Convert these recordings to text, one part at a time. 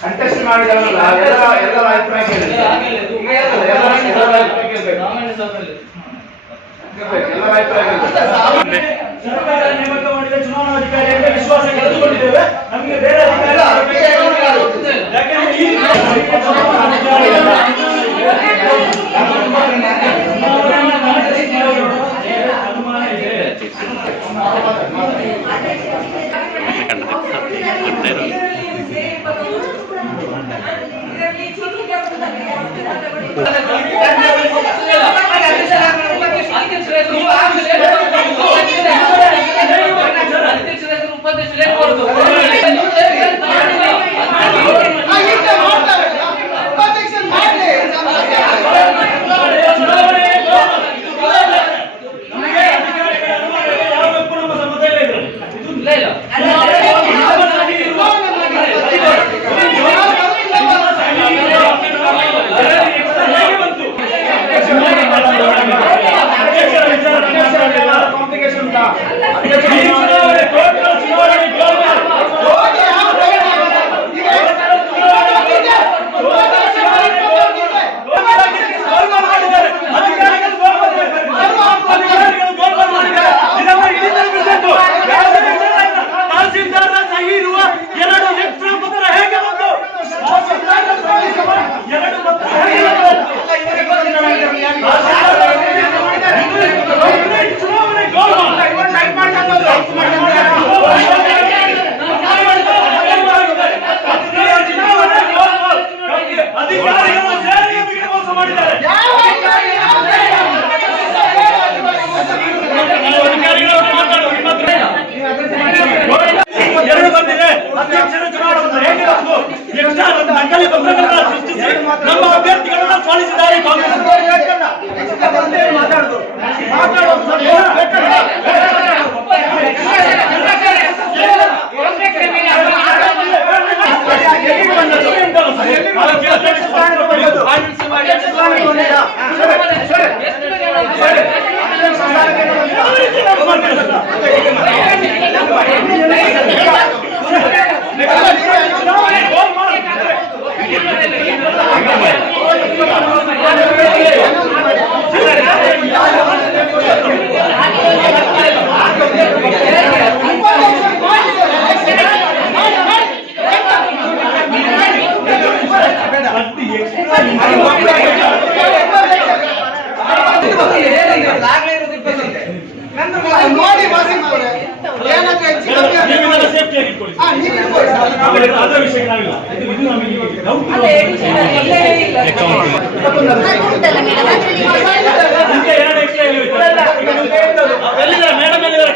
Contest ಮಾಡಿದವರಲ್ಲ ಎಲ್ಲರ ಅಭಿಪ್ರಾಯ ಕೇಳಿದ್ರೆ ಸರ್ಕಾರ ನೇಮಕ ಮಾಡಿದ ಚುನಾವಣಾಧಿಕಾರಿಯಿಂದ ವಿಶ್ವಾಸ ಕಳೆದುಕೊಂಡಿದ್ದೇವೆ. ನಮಗೆ ಬೇರೆ ನಮ್ಮ ಅಭ್ಯರ್ಥಿಗಳನ್ನ ಸೋಲಿಸಿದ್ದಾರೆ ಕಾಂಗ್ರೆಸ್.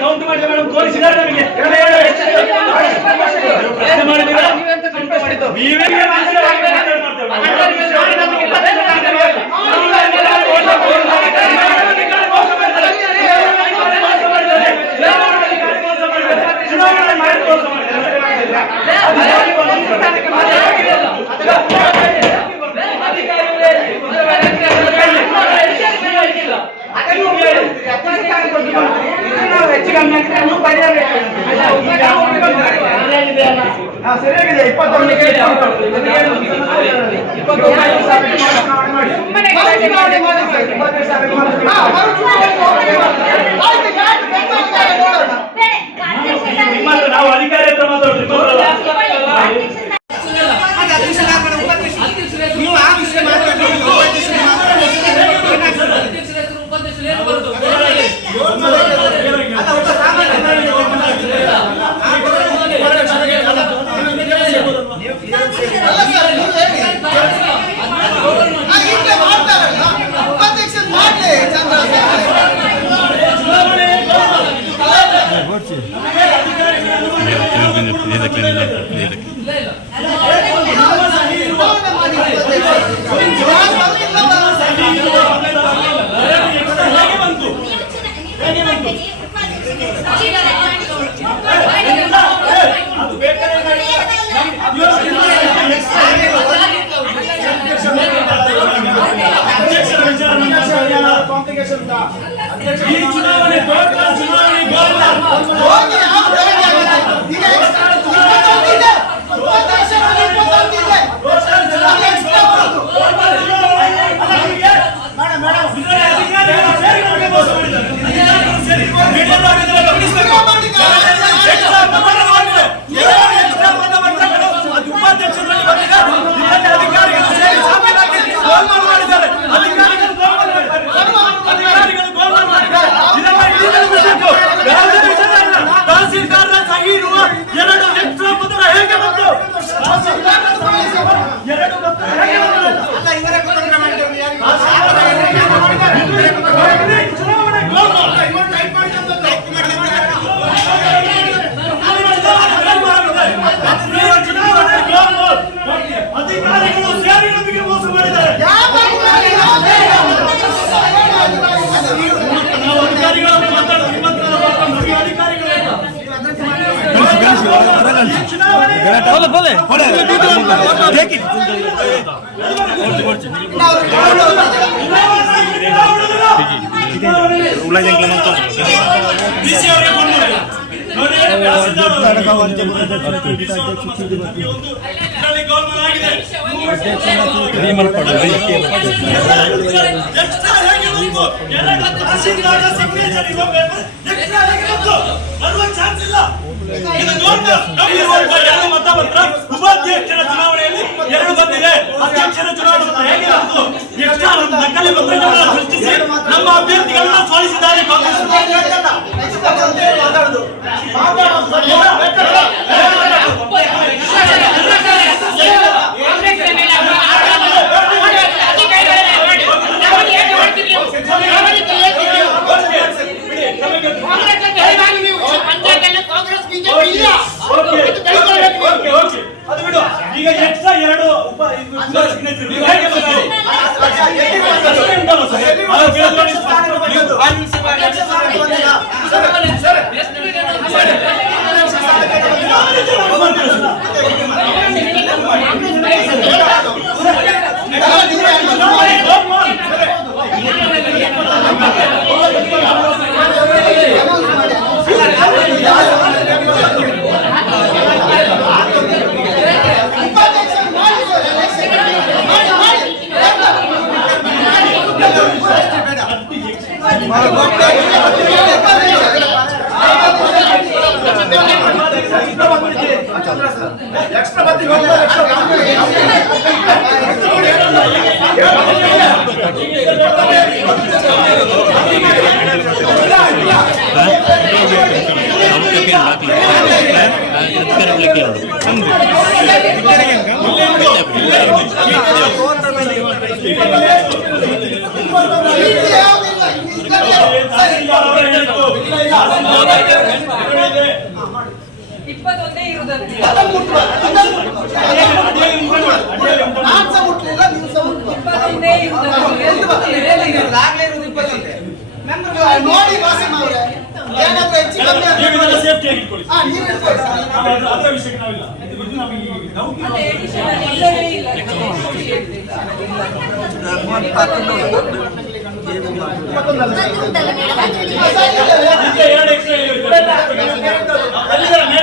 ಕೌಂಟ್ ಮಾಡಿ ಮೇಡಮ್ ತೋರಿಸಿದ್ದಾರೆ ನಮಗೆ. ಸರಿಯಾಗಿದೆ 20 ನಾವು ಅಧಿಕಾರಿ ಹತ್ರ ಮಾತಾಡ್ತೀವಿ. ಚುನಾವಣೆ ಅಧಿಕಾರಿಗಳು ಸೇರಿ ನಮಗೆ ಮೋಸ ಮಾಡಿದ್ದಾರೆ. ನಾವು ಅಧಿಕಾರಿಗಳನ್ನು ಮಾತಾಡೋದು ಉಪಾಧ್ಯಕ್ಷರ ಚುನಾವಣೆಯಲ್ಲಿ 2 ಬಂದಿದೆ. ಅಧ್ಯಕ್ಷರ ಚುನಾವಣೆ ನಕಲಿ ಪತ್ರಗಳನ್ನು ಸೃಷ್ಟಿಸಿ ನಮ್ಮ ಅಭ್ಯರ್ಥಿಗಳನ್ನ ಸೋಲಿಸಿದ್ದಾರೆ ಕಾಂಗ್ರೆಸ್. ಅದು ಬಿಡು. ಈಗ ಎಕ್ಸ್ಟ್ರಾ 2 ನೋಡಿ ಭಾಷೆ ಮಾಡ್ರೆ ಏನಾದ್ರೂ ಹೆಚ್ಚು ಕಮ್ಮಿ ಆದ್ರೆ ಸೇಫ್ಟಿ ಆಗಿ ಇಟ್ಕೊಳ್ಳಿ. ನೀವು ಇಟ್ಕೊಳ್ಳಿ ಅದರ ವಿಷಯಕ್ಕೆ ನಾವಿಲ್ಲ. ಇದು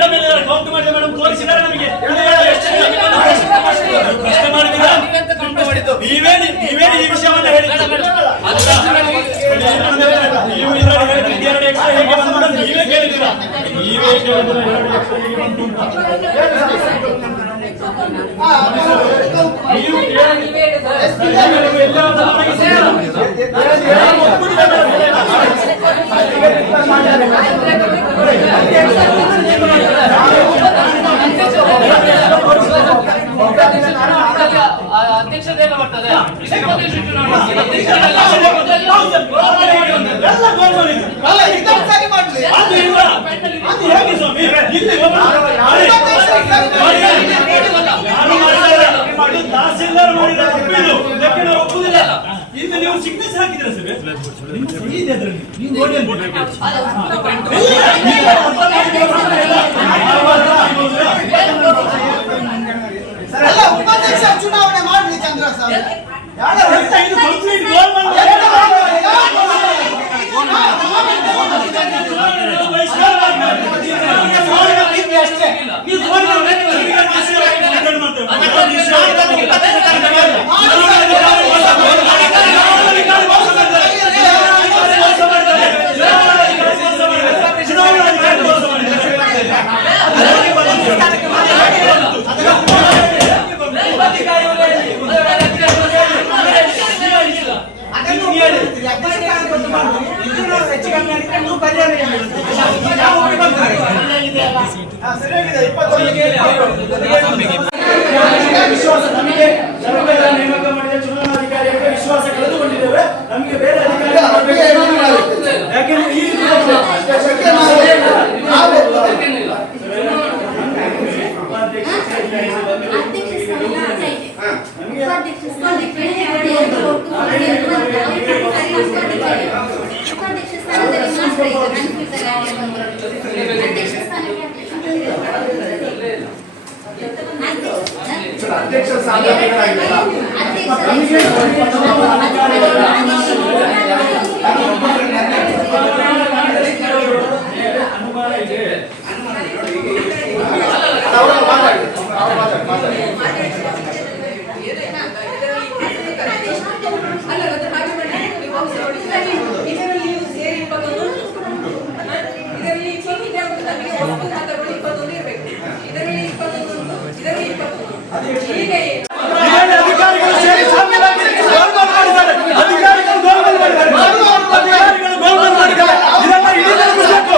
ನಮಗೆ ಮೇಡಮ್ ಕೌಂಟ್ ಮಾಡಿದ ಮೇಡಮ್ ತೋರಿಸಿದ್ದಾರೆ ನಮಗೆ. ನೀವೇ ಈ ವಿಷಯವನ್ನ ಹೇಳಿ ನೀವೇ ಕೇಳಿದ್ದೀರಾ? ನೀವೇ ಅಧ್ಯಕ್ಷತೆ ಬರ್ತದೆ. ತಹಸೀಲ್ದಾರ್ ಮಾಡಿದ ಒಪ್ಪುದಿಲ್ಲ. ಇದು ನೀವು ಸಿಗ್ನೇಚರ್ ಹಾಕಿದ್ರೆ ಸರ್ ಇದೆ ಅದರಲ್ಲಿ ನೀವು ನೋಡಿ ಉಪಾಧ್ಯಕ್ಷ ಚುನಾವಣೆ ಮಾಡಲಿ ಚಂದ್ರ ಸರ್. ಇದು ಕಂಪ್ಲೀಟ್ ಗೋಲ್ ಚುನಾವಣಾ ಸರಿಯಾಗಿದೆ. 20 ವಿಶ್ವಾಸ ನಮಗೆ ಸರ್ಕಾರ ನೇಮಕ ಮಾಡಿದ ಚುನಾವಣಾಧಿಕಾರಿಗಳಿಗೆ ವಿಶ್ವಾಸ ಕಳೆದುಕೊಂಡಿದ್ದೇವೆ. ನಮಗೆ ಬೇರೆ ಅಧಿಕಾರಿಗಳು ಯಾಕೆಂದ್ರೆ ಈ ಅಧ್ಯಕ್ಷ ಸ್ಥಾನ ಅನುಮಾನ ಇದೆ. ಅಧಿಕಾರಿಗಳು ಸೇರಿ ಗೋಲ್ಮಾಲ್ ಮಾಡಿದ್ದಾರೆ. ಅಧಿಕಾರಿಗಳು ಗೋಲ್ಮಾಲ್ ಮಾಡಿದ್ದಾರೆ. ಇದೆಲ್ಲ ಇಡೀ ಮುಗಿಸಬೇಕು.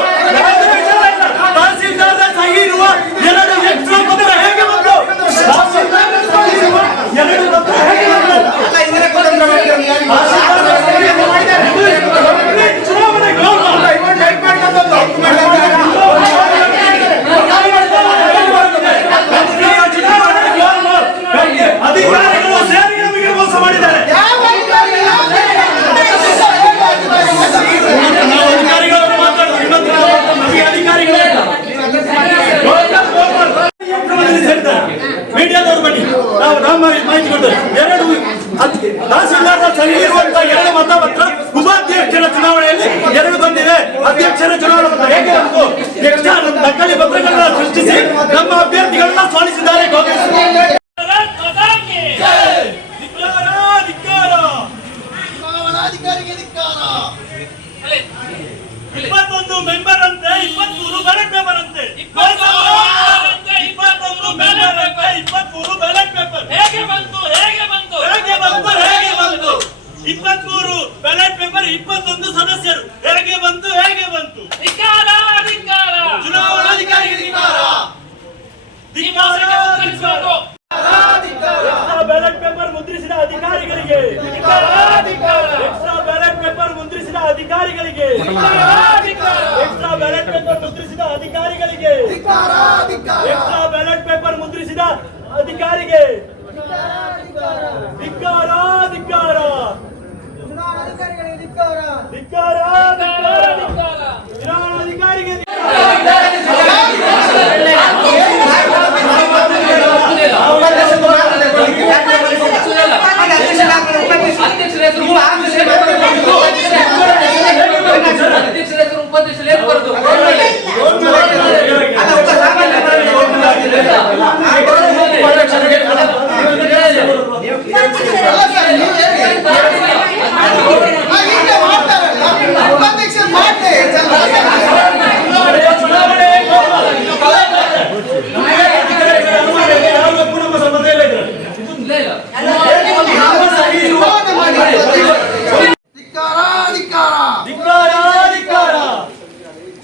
ತಹಸೀಲ್ದಾರ್ ಸಹಿ ಇರುವ 2 ಎಕ್ಸ್ಟ್ರಾ ಪತ್ರ ಹೇಗೆ ಬಂತು? ತಹಸೀಲ್ದಾರ್ ಸಹಿ ಇರುವ 2 ಪತ್ರ ಹೇಗೆ ಬಂತು? ಚುನಾವಣೆ ಗೋಲ್ಮಾಲ್ ಅಧಿಕಾರಿಗಳು ಸೇರಿ ನಮಗೆ ಮೋಸ ಮಾಡಿದ್ದಾರೆ. ನಾವು ಅಧಿಕಾರಿಗಳನ್ನು ಮಾತಾಡೋದು ಇನ್ನೊಂದು ನಮಗೆ ಅಧಿಕಾರಿಗಳೇ ಮೀಡಿಯಾದವರು ಬನ್ನಿ. ನಾವು ನಮ್ಮ ಮಾಹಿತಿ ಕೊಡ್ತೇವೆ. 2 ತಹಸೀಲ್ದಾರ್ ಸಹಿ ಇರುವಂತಹ 2 ಮತಪತ್ರ ಉಪಾಧ್ಯಕ್ಷರ ಚುನಾವಣೆಯಲ್ಲಿ 2 ಬಂದಿದೆ. ಅಧ್ಯಕ್ಷರ ಚುನಾವಣಾ ಪತ್ರ ಹೇಗೆ ಬಂತು? ಎಕ್ಸ್ಟ್ರಾ ನಕಲಿ ಪತ್ರಗಳನ್ನ ಸೃಷ್ಟಿಸಿ ನಮ್ಮ ಅಭ್ಯರ್ಥಿಗಳನ್ನ ಸೋಲಿಸಿದ್ದಾರೆ ಕಾಂಗ್ರೆಸ್. ಅಧಿಕಾರಿಗೆ ಧಿಕ್ಕಾರ. 21 ಮೆಂಬರ್ ಅಂತೆ, 23 ಬ್ಯಾಲೆಟ್ ಪೇಪರ್ ಅಂತೆ. 21 ಮೆಂಬರ್ ಅಂತೆ, 23 ಬ್ಯಾಲೆಟ್ ಪೇಪರ್ ಹೇಗೆ ಬಂತು? 23 ಬ್ಯಾಲೆಟ್ ಪೇಪರ್, 21 ಸದಸ್ಯರು ಹೇಗೆ ಬಂತು? ಚುನಾವಣಾಧಿಕಾರಿಗೆ ಧಿಕ್ಕಾರ. ಬ್ಯಾಲೆಟ್ ಪೇಪರ್ ಮುದ್ರಿಸಿದ ಅಧಿಕಾರಿಗಳಿಗೆ ಎಕ್ಸ್ಟ್ರಾ ಬ್ಯಾಲೆಟ್ ಪೇಪರ್ ಮುದ್ರಿಸಿದ ಅಧಿಕಾರಿಗಳಿಗೆ ಎಕ್ಸ್ಟ್ರಾ ಬ್ಯಾಲೆಟ್ ಪೇಪರ್ ಮುದ್ರಿಸಿದ ಅಧಿಕಾರಿಗಳಿಗೆ ಎಕ್ಸ್ಟ್ರಾ ಬ್ಯಾಲೆಟ್ ಪೇಪರ್ ಮುದ್ರಿಸಿದ ಅಧಿಕಾರಿಗೆ ಧಿಕ್ಕಾರ. ಚುನಾವಣಾಧಿಕಾರಿಗೆ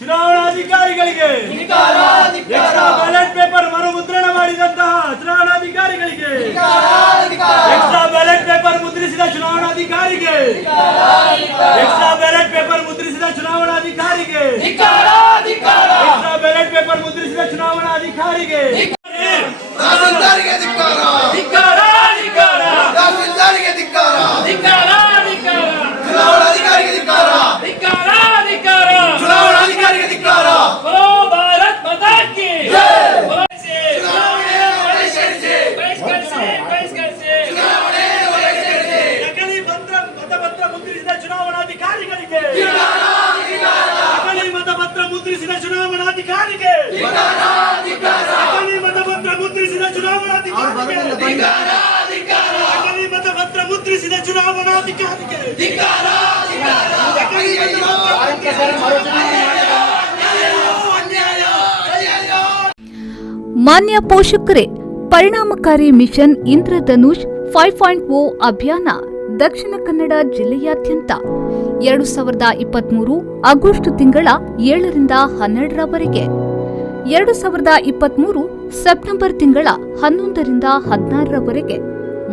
ಚುನಾವಣಾಧಿಕಾರಿಗಳಿಗೆ ಬ್ಯಾಲೆಟ್ ಪೇಪರ್ ಮರುಮುದ್ರಣ ಮಾಡಿದಂತಹ ಚುನಾವಣಾಧಿಕಾರಿಗಳಿಗೆ ಎಕ್ಸ್ಟ್ರಾ ಬ್ಯಾಲೆಟ್ ಪೇಪರ್ ಮುದ್ರಿಸಿದ ಚುನಾವಣಾಧಿಕಾರಿಗೆ ಎಕ್ಸ್ಟ್ರಾ ಬ್ಯಾಲೆಟ್ ಪೇಪರ್ ಮುದ್ರಿಸಿದ ಚುನಾವಣಾಧಿಕಾರಿಗೆ ಎಕ್ಸ್ಟ್ರಾ ಬ್ಯಾಲೆಟ್ ಪೇಪರ್ ಮುದ್ರಿಸಿದ ಚುನಾವಣಾಧಿಕಾರಿಗೆ ತಹಸೀಲ್ದಾರಿಗೆ ಧಿಕ್ಕಾರ. ತಹಸೀಲ್ದಾರಿಗೆ ಧಿಕ್ಕಾರ. ಚುನಾವಣಾಧಿಕಾರಿಗೆ ಧಿಕ್ಕಾರ. ಚುನಾವಣಾಧಿಕಾರಿಗೆ ಧಿಕ್ಕಾರ. ಭಾರತ್ ಮಾತಾ ಕಿ ನಕಲಿ ಮತಪತ್ರ ಮುದ್ರಿಸಿದ ಚುನಾವಣಾಧಿಕಾರಿಗಳಿಗೆ ನಕಲಿ ಮತಪತ್ರ ಮುದ್ರಿಸಿದ ಚುನಾವಣಾಧಿಕಾರಿಗೆ ನಕಲಿ ಮತಪತ್ರ ಮುದ್ರಿಸಿದ ಚುನಾವಣಾಧಿಕಾರಿಗೆ ನಕಲಿ ಮತಪತ್ರ ಮುದ್ರಿಸಿದ ಚುನಾವಣಾಧಿಕಾರಿಗೆ ಮಾನ್ಯ ಪೋಷಕರೇ, ಪರಿಣಾಮಕಾರಿ ಮಿಷನ್ ಇಂದ್ರಧನುಷ್ 5.0 ಅಭಿಯಾನ ದಕ್ಷಿಣ ಕನ್ನಡ ಜಿಲ್ಲೆಯಾದ್ಯಂತ 2023 ಆಗಸ್ಟ್ ತಿಂಗಳ 7ರಿಂದ 12ರವರೆಗೆ 2023 ಸೆಪ್ಟೆಂಬರ್ ತಿಂಗಳ 11ರಿಂದ 16ರವರೆಗೆ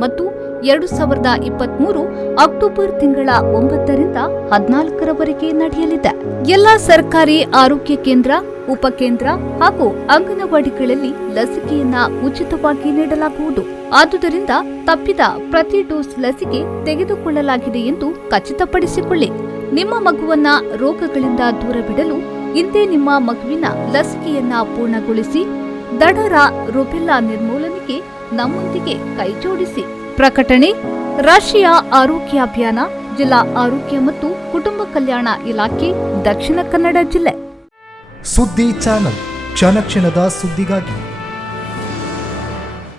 ಮತ್ತು 2023 ಅಕ್ಟೋಬರ್ ತಿಂಗಳ 9ರಿಂದ 14ರವರೆಗೆ ನಡೆಯಲಿದೆ. ಎಲ್ಲ ಸರ್ಕಾರಿ ಆರೋಗ್ಯ ಕೇಂದ್ರ, ಉಪಕೇಂದ್ರ ಹಾಗೂ ಅಂಗನವಾಡಿಗಳಲ್ಲಿ ಲಸಿಕೆಯನ್ನ ಉಚಿತವಾಗಿ ನೀಡಲಾಗುವುದು. ಆದುದರಿಂದ ತಪ್ಪಿದ ಪ್ರತಿ ಡೋಸ್ ಲಸಿಕೆ ತೆಗೆದುಕೊಳ್ಳಲಾಗಿದೆ ಎಂದು ಖಚಿತಪಡಿಸಿಕೊಳ್ಳಿ. ನಿಮ್ಮ ಮಗುವನ್ನ ರೋಗಗಳಿಂದ ದೂರವಿಡಲು ಇಂದೇ ನಿಮ್ಮ ಮಗುವಿನ ಲಸಿಕೆಯನ್ನ ಪೂರ್ಣಗೊಳಿಸಿ ದಡರ ರುಬೆಲ್ಲಾ ನಿರ್ಮೂಲನೆಗೆ ನಮ್ಮೊಂದಿಗೆ ಕೈಜೋಡಿಸಿ. ಪ್ರಕಟಣೆ ರಾಷ್ಟ್ರೀಯ ಆರೋಗ್ಯ ಅಭಿಯಾನ, ಜಿಲ್ಲಾ ಆರೋಗ್ಯ ಮತ್ತು ಕುಟುಂಬ ಕಲ್ಯಾಣ ಇಲಾಖೆ, ದಕ್ಷಿಣ ಕನ್ನಡ ಜಿಲ್ಲೆ. ಸುದ್ದಿ ಚಾನಲ್ ಕ್ಷಣ ಕ್ಷಣದ ಸುದ್ದಿಗಾಗಿ